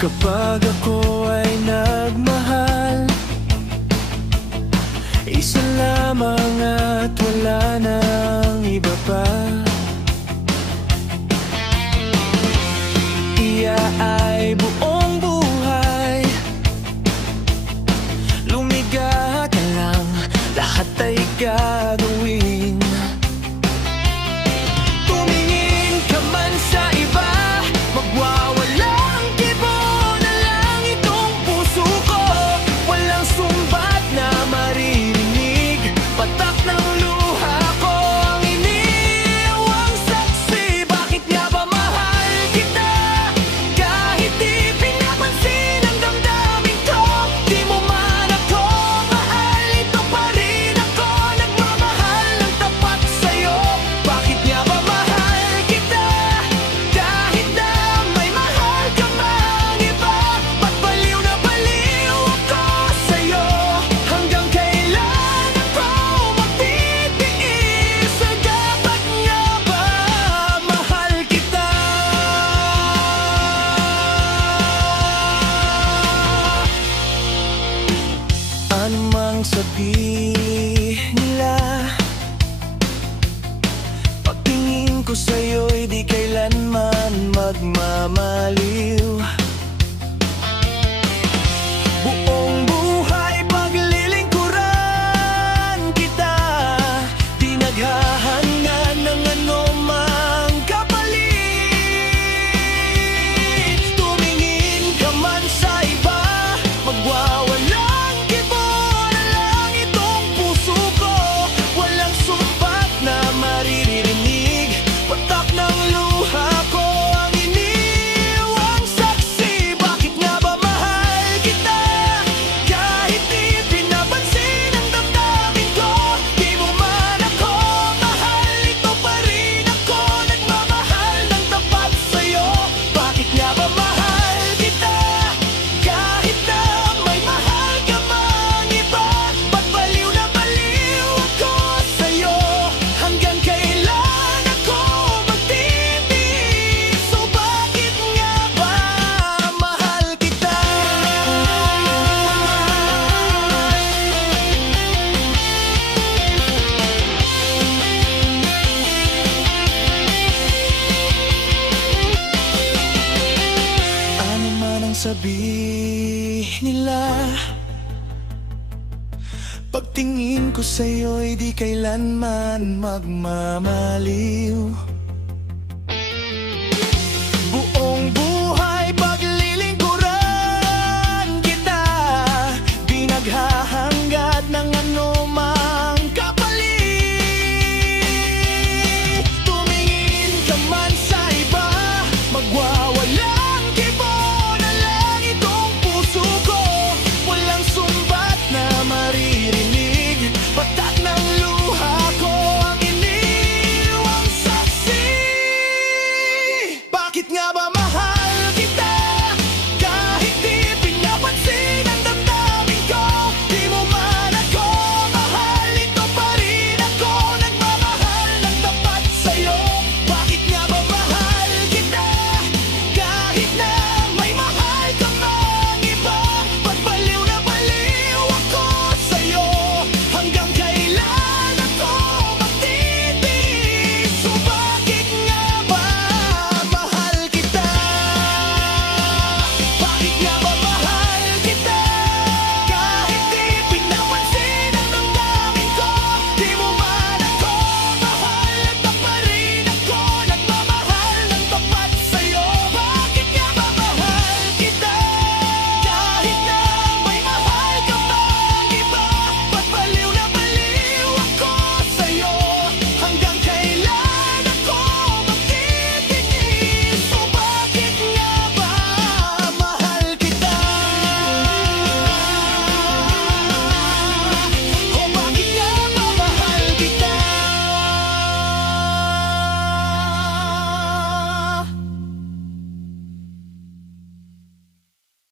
Kapag ako ay nagmahal, isa lamang at wala nang iba pa. Iya ay buong buhay, lumiga ka lang, lahat ay gagawin. Tumingin ka man sa iba, magwawala anumang sabihin nila, pagtingin ko sa'yo'y di kailanman magmamaliw. Buong buhay paglilingkuran kita, di naghahangad ng anumang kapalit. Tumingin ka man sa iba, magwawala sabihin nila, pagtingin ko sa'yo'y di kailanman magmamaliw.